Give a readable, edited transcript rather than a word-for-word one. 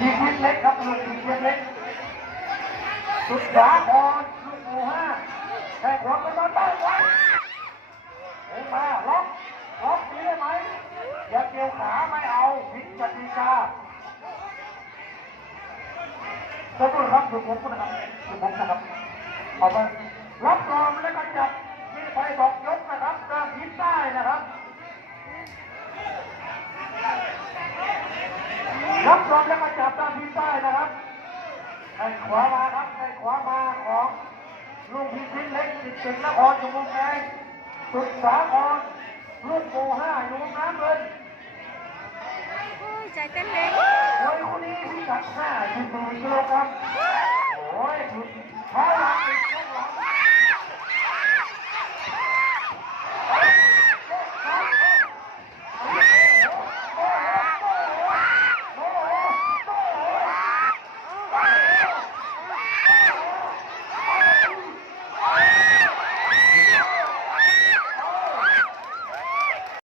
ทีมเล็กครับลูกทีมเล็กสุดสาครลูกหมู่ห้าแข่งขันกันมาตั้งไว้เฮ้ยมาล็อกนี้ได้ไหมอย่าเกี่ยวขาไม่เอาผิดกติกาขอบคุณครับถูกผมนะครับเอาไปรับรองแล้วก็จับมีไฟบอกยกนะครับตามทิศใต้นะครับรับรองแล้วก็จับตามทิศใต้นะครับให้ขวามาครับให้ขวามาของลูกพิชิตเล็กติดนครอยู่มุมแดงสุดสาครลูกโมห้าอยู่มุมน้ำเงินใจเต้นเล็กมวยคู่นี้พิกัด54 กิโลกรัมโอ้ยสุดท้าย